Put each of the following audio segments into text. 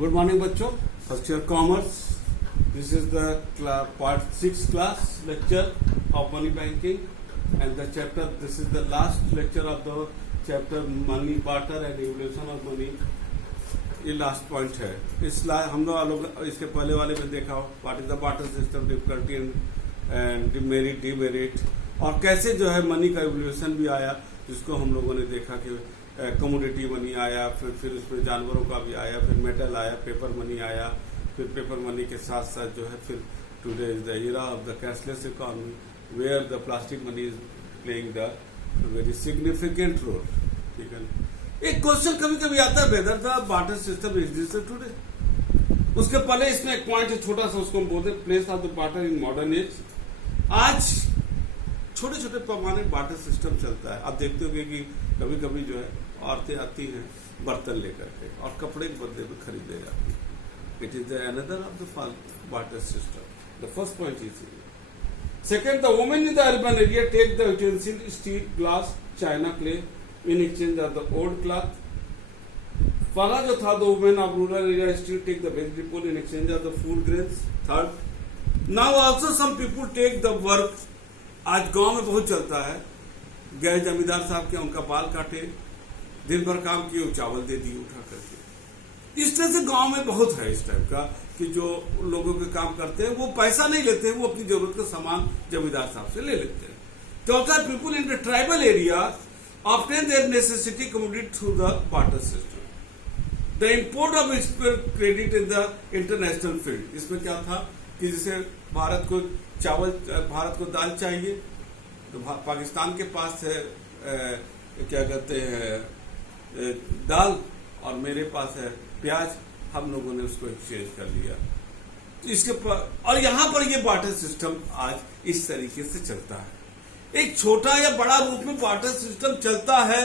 Good morning बच्चों, first year commerce. This is the part 6 class lecture of money banking and the chapter. This is the last lecture of the chapter money barter and evolution of money. ये last point है. हम लोग इसके पहले वाले में देखा हो what is the barter system, difficulty and demerit demerit, और कैसे जो है मनी का इवोल्यूशन भी आया, जिसको हम लोगों ने देखा कि कमोडिटी मनी आया, फिर उसमें जानवरों का भी आया, फिर मेटल आया, पेपर मनी आया, फिर पेपर मनी के साथ साथ जो है फिर today is the era of the cashless economy where the plastic money is playing the very significant role. ठीक है. एक क्वेश्चन कभी कभी आता है whether the barter system existed today. उसके पहले इसमें एक पॉइंट है छोटा सा, उसको हम बोलते हैं place of the barter in modern age. आज छोटे छोटे पैमाने बार्टर सिस्टम चलता है. आप देखते होंगे कि कभी कभी जो है औरतें आती हैं बर्तन लेकर के और कपड़े के बदले में खरीदे जाती हैं. It is the another of the barter system. The first point is second, the women in the urban area take the utensil steel, glass, china, clay in exchange of the old cloth. पहला जो था the women of rural area still take the vegetable in exchange of the food grains. Third, now also some people take the work. आज गांव में बहुत चलता है, गए जमींदार साहब के उनका बाल काटे, दिन भर काम किए, चावल दे दिए उठा करके. इस तरह से गांव में बहुत है इस टाइप का कि जो लोगों के काम करते हैं वो पैसा नहीं लेते हैं, वो अपनी जरूरत का सामान जमींदार साहब से ले लेते हैं. चौथा, people in the tribal area obtain their necessity commodity through the barter system. The import of export credit in the international field. इसमें क्या था कि जैसे भारत को चावल, भारत को दाल चाहिए तो पाकिस्तान के पास है क्या कहते हैं दाल, और मेरे पास है प्याज. हम लोगों ने उसको एक्सचेंज कर लिया. इसके और यहाँ पर ये बार्टर सिस्टम आज इस तरीके से चलता है. एक छोटा या बड़ा रूप में बार्टर सिस्टम चलता है.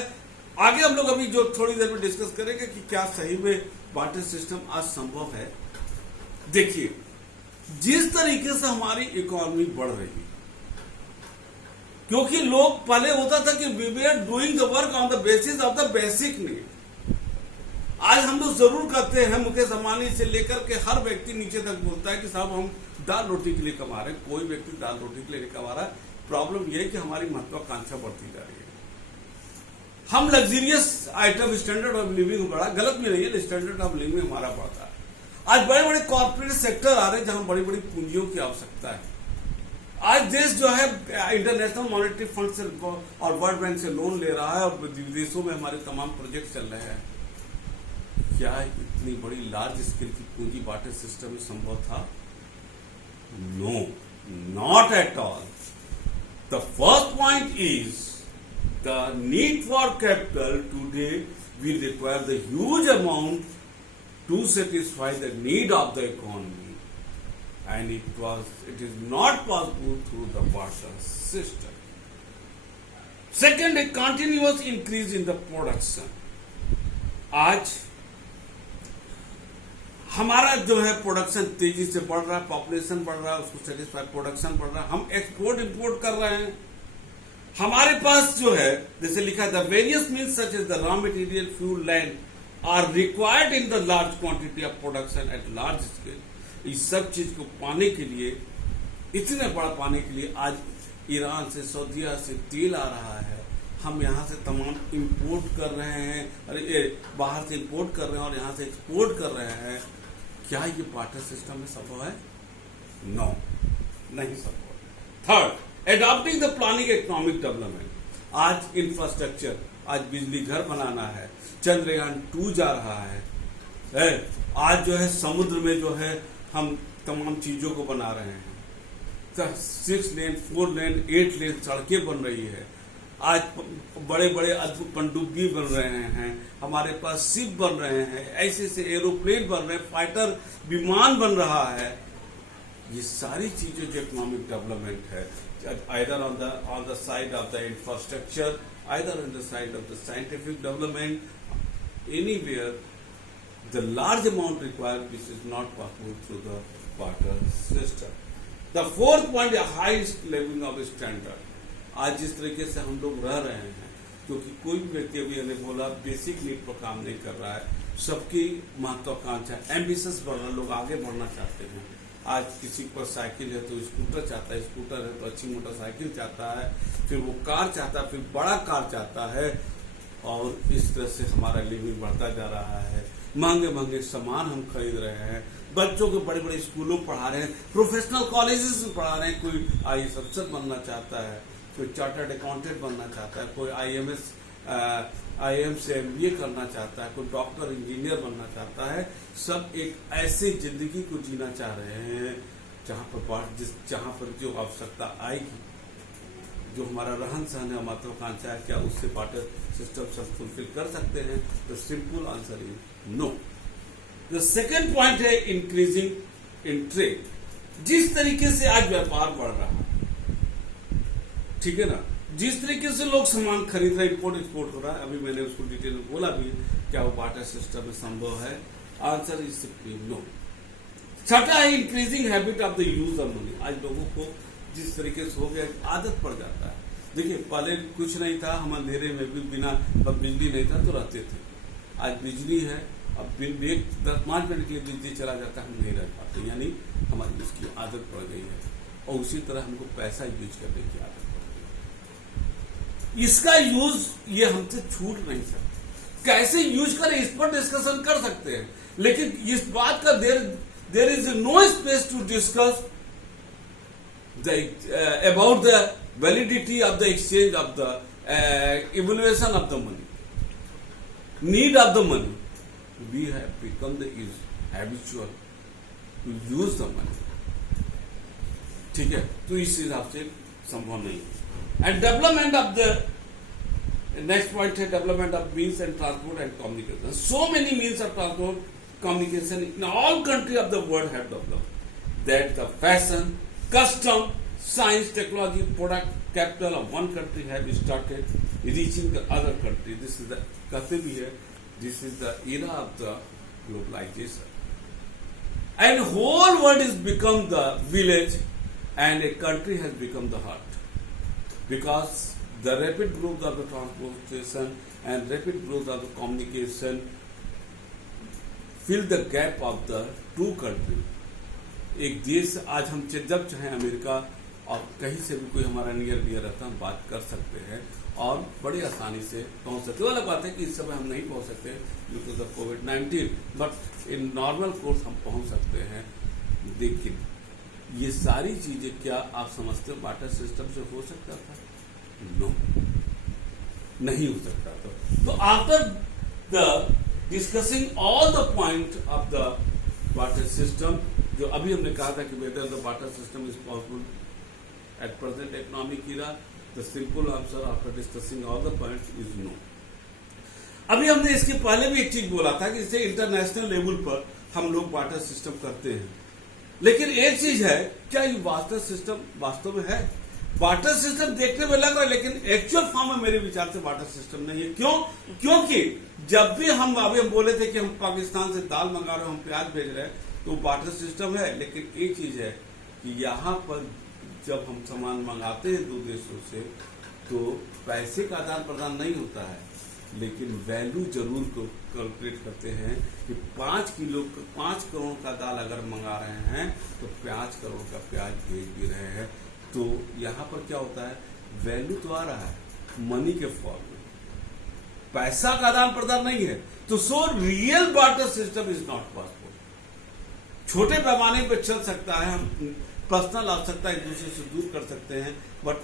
आगे हम लोग अभी जो थोड़ी देर में डिस्कस करेंगे कि क्या सही में बार्टर सिस्टम आज संभव है. देखिए, जिस तरीके से हमारी इकोनॉमी बढ़ रही है, क्योंकि लोग पहले होता था कि we are doing the work on the basis of the basic need. आज हम लोग जरूर कहते हैं, मुकेश अंबानी से लेकर के हर व्यक्ति नीचे तक बोलता है कि साहब हम दाल रोटी के लिए कमा रहे हैं. कोई व्यक्ति दाल रोटी के लिए नहीं कमा रहा है. प्रॉब्लम यह है कि हमारी महत्वाकांक्षा बढ़ती जा रही है. हम luxurious item, standard of living बढ़ा, गलत भी नहीं है, स्टैंडर्ड ऑफ लिविंग हमारा बढ़ता है. आज बड़े बड़े कॉर्पोरेट सेक्टर आ रहे हैं जहां बड़ी बड़ी पूंजियों की आवश्यकता है. आज देश जो है इंटरनेशनल मॉनेटरी फंड से और वर्ल्ड बैंक से लोन ले रहा है और विदेशों में हमारे तमाम प्रोजेक्ट चल रहे हैं. क्या इतनी बड़ी लार्ज स्केल की पूंजी बार्टर सिस्टम में संभव था? No, not at all. The first point is the need for capital. Today we require the huge amount to satisfy the need of the economy, and it is not possible through the barter system. Second, a continuous increase in the production. आज हमारा जो है production तेजी से बढ़ रहा है, population बढ़ रहा है, उसको सेटिस्फाई प्रोडक्शन बढ़ रहा है, हम एक्सपोर्ट इंपोर्ट कर रहे हैं. हमारे पास जो है जैसे लिखा है the various means such as the raw material, fuel, land are required in the large quantity of production at large scale. इस सब चीज को पाने के लिए, इतने बड़ा पाने के लिए आज ईरान से, सऊदीया से तेल आ रहा है. हम यहाँ से तमाम इंपोर्ट कर रहे हैं, अरे बाहर से इंपोर्ट कर रहे हैं और यहाँ से एक्सपोर्ट कर रहे हैं. क्या ये बार्टर सिस्टम में संभव है? नो, नहीं संभव. Third, adopting the planning economic development. आज इंफ्रास्ट्रक्चर, आज बिजली घर बनाना है, चंद्रयान 2 जा रहा है. आज जो है समुद्र में जो है हम तमाम चीजों को बना रहे हैं. 6 लेन, 4 लेन, 8 लेन सड़कें बन रही है. आज बड़े बड़े अद्भुत पनडुब्बी बन रहे हैं, हमारे पास शिप बन रहे हैं, ऐसे ऐसे एरोप्लेन बन रहे हैं, फाइटर विमान बन रहा है. ये सारी चीजें जो इकोनॉमिक डेवलपमेंट है, either on the side of the infrastructure, either on the side of the scientific development, anywhere the large amount required, which is not possible through the barter system. The fourth point, a high level of standard. आज जिस तरीके से हम लोग रह रहे हैं, क्योंकि कोई भी व्यक्ति अभी मैंने बोला बेसिक नीड पर काम नहीं कर रहा है। सबकी महत्वाकांक्षा एम्बिशस बढ़ना, लोग आगे बढ़ना चाहते हैं। आज किसी पर साइकिल है तो स्कूटर चाहता है, स्कूटर है तो अच्छी मोटरसाइकिल चाहता है, फिर वो कार चाहता है, फिर बड़ा कार चाहता है, और इस तरह से हमारा लिविंग बढ़ता जा रहा है। महंगे महंगे सामान हम खरीद रहे हैं, बच्चों को बड़े बड़े स्कूलों में पढ़ा रहे हैं, प्रोफेशनल कॉलेजेस में पढ़ा रहे हैं। कोई IAS अफसर बनना चाहता है, कोई चार्टर्ड अकाउंटेंट बनना चाहता है, कोई IIM से MBA करना चाहता है, कोई डॉक्टर इंजीनियर बनना चाहता है। सब एक ऐसी जिंदगी को जीना चाह रहे हैं जहाँ पर जो आवश्यकता आएगी, जो हमारा रहन सहन है, महत्वाकांक्षा है, क्या उससे वाटर सिस्टम सब फुलफिल कर सकते हैं? तो simple answer is no. The second point है इंक्रीजिंग इन ट्रेड। जिस तरीके से आज व्यापार बढ़ रहा है, ठीक है ना, जिस तरीके से लोग सामान खरीद रहे हैं, इंपोर्ट एक्सपोर्ट हो रहा है, अभी मैंने उसको डिटेल में बोला भी, क्या वो वाटर सिस्टम में संभव है? Answer is simply no. छठा है increasing habit of the use of money. आज लोगों को जिस तरीके से हो गया, आदत पड़ जाता है। देखिए, पहले कुछ नहीं था, हम अंधेरे में भी बिना बिजली नहीं था तो रहते थे। आज बिजली है, अब 5 मिनट के लिए बिजली चला जाता है, हम नहीं रह पाते, यानी हमारी उसकी आदत पड़ गई है। और उसी तरह हमको पैसा यूज करने की आदत पड़ गई है। इसका यूज ये हमसे छूट नहीं सकता। कैसे यूज करें इस पर डिस्कशन कर सकते हैं, लेकिन इस बात का there is no space to discuss about the validity of the exchange of the evaluation of the money, need of the money. We have become the habitual to use the money. ठीक है, तो इस हिसाब से संभव नहीं है। And development of the next point है development of means and transport and communication. So many means of transport communication in all country of the world have developed that the fashion, custom, science, technology, product, capital of one country have started reaching the other country. This is the कहते भी है, this is the era of the globalization. And whole world has become the village and a country has become the heart. Because the rapid growth of the transportation and rapid growth of the communication fill the gap of the two countries. एक देश आज हम जब चाहे America और कहीं से भी कोई हमारा नियर बियर रहता, हम बात कर सकते हैं और बड़ी आसानी से पहुंच सकते हैं। वाला बात है कि इस समय हम नहीं पहुंच सकते ड्यू टू द कोविड-19, बट इन नॉर्मल कोर्स हम पहुंच सकते हैं। लेकिन ये सारी चीजें क्या आप समझते हो वाटर सिस्टम से हो सकता था? नो, नहीं हो सकता था। तो after the discussing all the point of the water system, जो अभी हमने कहा था कि whether the water system is possible at present economic era, the simple answer after discussing all the points is no. अभी हमने इसके पहले भी एक चीज बोला था कि जैसे इंटरनेशनल लेवल पर हम लोग वाटर सिस्टम करते हैं, लेकिन एक चीज है, क्या ये वाटर सिस्टम वास्तव में है? वाटर सिस्टम देखने में लग रहा है, लेकिन एक्चुअल फॉर्म में मेरे विचार से वाटर सिस्टम नहीं है। क्यों? क्योंकि जब भी हम बोले थे कि हम पाकिस्तान से दाल मंगा रहे हैं, हम प्याज भेज रहे हैं, तो वाटर सिस्टम है। लेकिन एक चीज है कि यहाँ पर जब हम सामान मंगाते हैं दो देशों से, तो पैसे का आदान प्रदान नहीं होता है, लेकिन वैल्यू जरूर को कैलकुलेट करते हैं कि 5 करोड़ का दाल अगर मंगा रहे हैं तो 5 करोड़ का प्याज भेज भी रहे हैं। तो यहाँ पर क्या होता है, वैल्यू तो आ रहा है मनी के फॉर्म में, पैसा का आदान प्रदान नहीं है। तो so real water system is not possible. छोटे पैमाने पर चल सकता है, हम पर्सनल आवश्यकता एक दूसरे से दूर कर सकते हैं, बट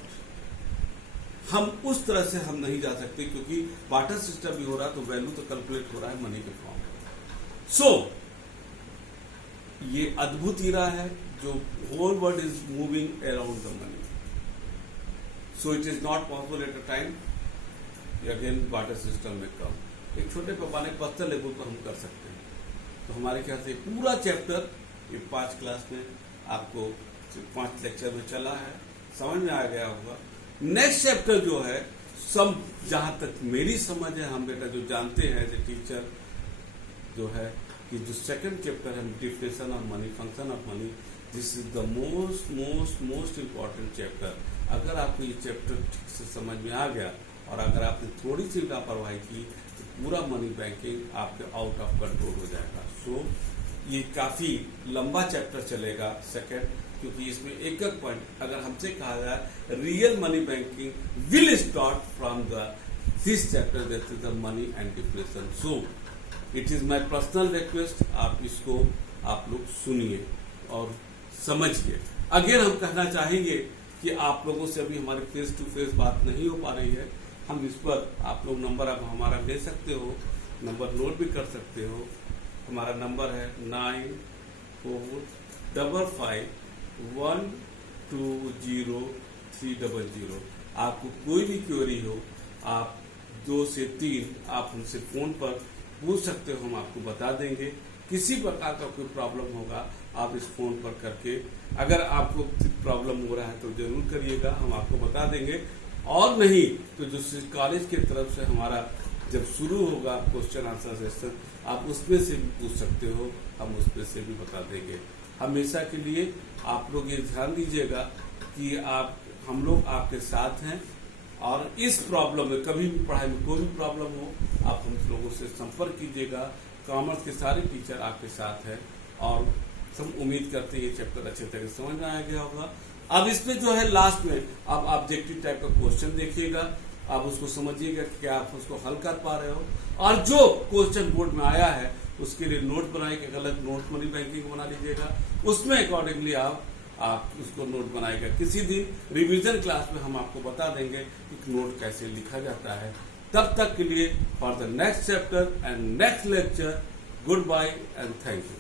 हम उस तरह से हम नहीं जा सकते, क्योंकि वाटर सिस्टम भी हो रहा है तो वैल्यू तो कैलकुलेट हो रहा है मनी के फॉर्म में। सो ये अद्भुत ईरा है जो whole world is moving around the money. So it is not possible at a time again water system में कम। एक छोटे पैमाने पर्सनल लेवल पर हम कर सकते हैं। तो हमारे ख्याल से पूरा चैप्टर ये 5 क्लास में आपको 5 लेक्चर में चला है, समझ में आ गया होगा। नेक्स्ट चैप्टर जो है, सब जहां तक मेरी समझ है, हम बेटा जो जानते हैं एज ए टीचर, जो है कि जो सेकंड चैप्टर है definition of money, function of money, this is the most important chapter. अगर आपको ये चैप्टर ठीक से समझ में आ गया और अगर आपने थोड़ी सी लापरवाही की तो पूरा मनी बैंकिंग आपके आउट ऑफ कंट्रोल हो जाएगा। सो ये काफी लंबा चैप्टर चलेगा सेकंड, क्योंकि इसमें एक एक पॉइंट अगर हमसे कहा जाए real money banking will start from this chapter that is the money and depression. So it is my personal request, आप इसको आप लोग सुनिए और समझिए। अगेन हम कहना चाहेंगे कि आप लोगों से अभी हमारी फेस टू फेस बात नहीं हो पा रही है, हम इस पर आप लोग नंबर अब हमारा ले सकते हो, नंबर नोट भी कर सकते हो। हमारा नंबर है 9455120300। आपको कोई भी क्वेरी हो, आप 2 से 3 आप हमसे फोन पर पूछ सकते हो, हम आपको बता देंगे। किसी प्रकार का कोई प्रॉब्लम होगा आप इस फोन पर करके, अगर आपको प्रॉब्लम हो रहा है तो जरूर करिएगा, हम आपको बता देंगे। और नहीं तो जो कॉलेज की तरफ से हमारा जब शुरू होगा क्वेश्चन आंसर सेशन, आप उसमें से भी पूछ सकते हो, हम उसमें से भी बता देंगे। हमेशा के लिए आप लोग ये ध्यान दीजिएगा कि हम लोग आपके साथ हैं, और इस प्रॉब्लम में कभी भी पढ़ाई में कोई भी प्रॉब्लम हो आप हम लोगों से संपर्क कीजिएगा। कॉमर्स के सारे टीचर आपके साथ हैं, और हम उम्मीद करते हैं ये चैप्टर अच्छे तरह से समझ में आ गया होगा। अब इसमें जो है लास्ट में आप ऑब्जेक्टिव टाइप का क्वेश्चन देखिएगा, आप उसको समझिएगा कि क्या आप उसको हल कर पा रहे हो, और जो क्वेश्चन बोर्ड में आया है उसके लिए नोट बनाएगा, गलत नोट मनी बैंकिंग बना लीजिएगा, उसमें अकॉर्डिंगली आप उसको नोट बनाएगा। किसी दिन रिवीजन क्लास में हम आपको बता देंगे कि नोट कैसे लिखा जाता है। तब तक के लिए for the next chapter and next lecture, goodbye and thank you.